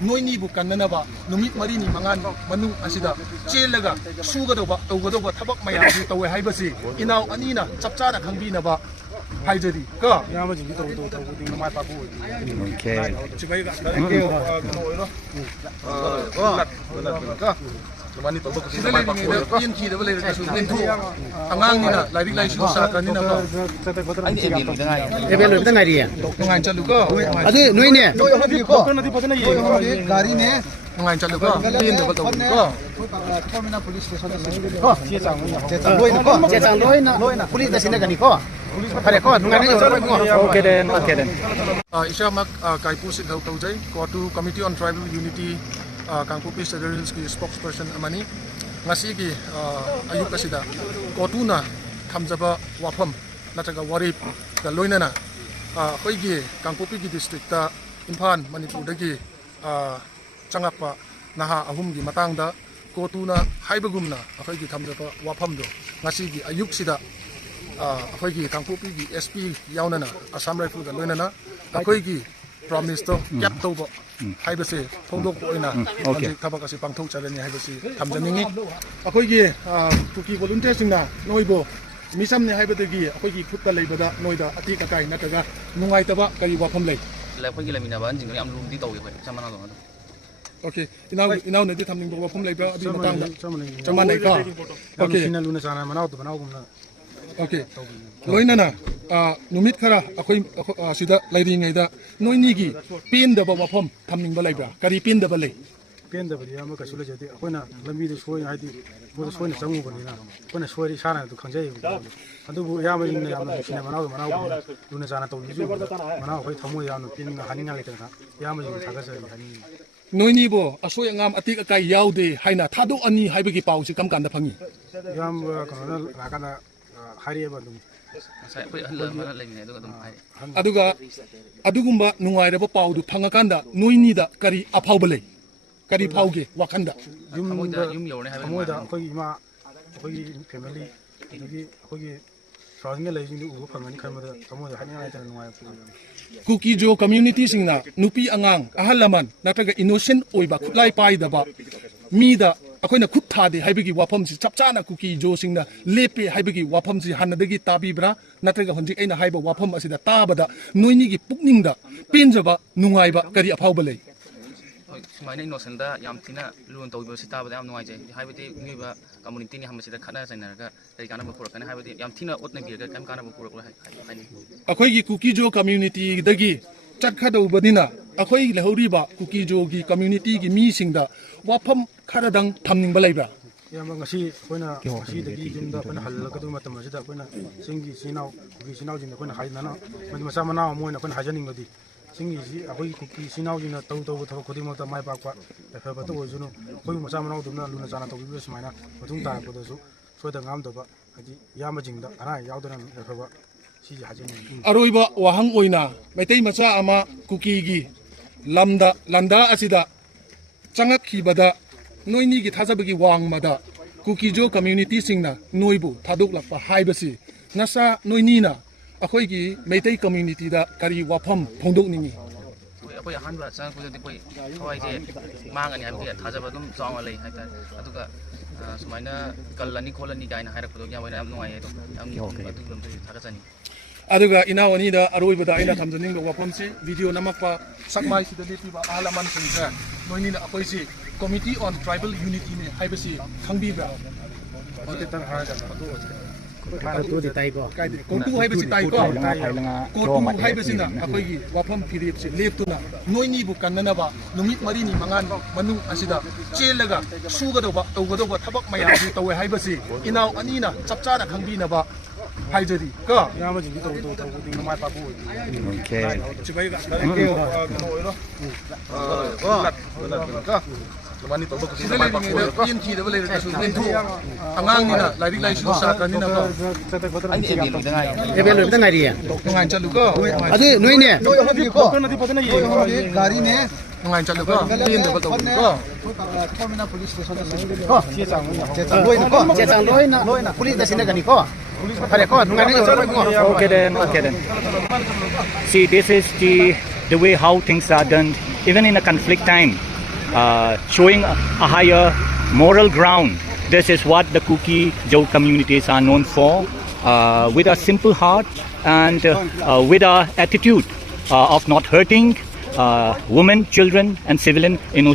noini bu kannanaba numit marini mangan manu asida chelaga sugadoba tawgadoba thabak mayam ji tawe haibasi inaw anina chapchana khangbinaba haijari ka yama ji to ding mai pa bu okay chibai ga ke no oiro ka mani to ko sida mai pa ko yin ki da bale da su min thu angang ni na lai lai su sa kan ni na ba ani ebe lo da ngai ri ngai chalu ko adu noi ne ko na di patna ye gari ne ngai chalu ko tin da ba to ko terminal police station ko che chang loi na police da sina gani ko pare ko ngai ne yo okay then isha mak kaipu sit hau tau jai ko to committee on tribal unity Kangpopi Cedar Hills ki spokesperson amani ngasi ki ayuk asida kotuna thamjaba wafam nataga warip ka loinana khoi gi Kangpopi ki district ta Imphal Manipur dagi changapa naha ahum gi matangda kotuna haibagumna khoi gi thamjaba wafam do ngasi gi ayuk sida khoi gi Kangpopi gi SP yaunana Assam Rifle da loinana khoi gi promise to cap tobo haibase thongdok oina thabak asi pangthok chalani haibase thamjaningi akoi gi tuki volunteer singna noibo misam ne haibadagi akoi gi phutta leibada noida ati kakai nataga nungai taba kari wafam lei la khoi gi lamina ban jing am lum di tawi khoi samana do okay inaw ne di thamning bo wafam leiba abi matang da chaman nei ka okay sina luna sana manaw to manaw gumna okay loinana numit khara akoi sida lairi ngai da noini gi pin da ba wafam thamning ba leibra kari pin da ba lei pen da bari ama ka sula jati akoina lambi de soi haidi bo soi na changu bani na akoina soi sana du khangjai adu bu ya ma jing na sina manaw luna sana to ju manaw khoi thamu ya no pin haninga le ka ya ma jing thaga sa hani noini bo asoi ngam atik akai yaude haina thado ani haibagi pawsi kam kan da phangi yam ka na la ka na hari ba dum sai khoi hal ma lai ne do dum hai aduga adugumba nungairaba pawdu phangakanda noini da kari aphawba lei kari phawge wakanda yum yum yone hai moida khoi ma khoi family gi khoi sawing le jing du phangani khan ma da moida haninga le tan nuai kuki jo community singna nupi angang ahalaman nataga innocent oiba khutlai pai daba mi da akoina khut thade haibagi wafam si chapchana kuki jo singna lepe haibagi wafam si hanadagi tabibra nataga honji aina haiba wafam asida tabada noini gi pukning da penjaba nungaiba kari aphawba lei sumaina innocent da yam thina lun tawi bo sita ba yam nuai jai haibati ngiba community ni hamsida khana sainarga kari kana bapur kana haibati yam thina otna birga kam kana bapur ko hai akoi gi kuki jo community dagi chakhadobadina akoi lehoriba kuki jo gi community gi mi singda wafam kharadang thamning ba leibra yam ngasi koina ngasi dagi jumda koina halaka du matam asida koina singi sinau gi sinau jin koina haina na masa mana moina koina hajaning ngadi singi si akoi kuki sinau jin tau tau tho khodi mo ta mai pa kwa fa ba to junu koi masa mana du na luna jana to bi smaina matung ta ko su so da ngam do ba haji yam jing da ara yaw da na fa ba si hajaning aroiba wahang oina maitai macha ama kuki gi lamda landa asida changak khibada noini gi thajabagi wangmada kuki jo community singna noibu thaduk lakpa haibasi nasa noini na akhoi gi meitai community da kari wafam phongdok ningi khoi han ba sang ko di khoi khoi je mangani habi thajaba dum chawng lei hai ta aduga sumaina kallani kholani gaina haira ko ya wai am nuai do am adu dum thaga chani aduga inawani da aroibada aina thamjaning lo wafam si video namakpa sakmai sida lepi ba alaman singja noini na akhoi si Committee on Tribal Unity ne haibasi khangbibra tan ha da tu di tai ko kaide kotu haibasi tai ko kotu haibasi na akhoi gi wafam period se leptuna noini bu kannana ba numit marini mangan manu asida chelaga sugadoba tawgadoba thabak mayam ji tawe haibasi inaw anina chapchana khangbina ba haijari ka yama jing to ding mai pa bu okay chibai ga ke no oiro ka mani to ko sida mai pa ko yin ki da bale da su min thu angang ni na lai lai su sa kan ni na ba ani ebe lo da ngai ri ngai chalu ko adu noi ne ko na di patna ye gari ne ngai chalu ko tin da ba to ko terminal police station ko che che chang loi na police da sina gani ko pare ko ngai ne yo okay then see this is the way how things are done even in a conflict time, showing a higher moral ground. This is what the Kuki Jau communities are known for, with a simple heart and with our attitude of not hurting women, children and civilian innocent.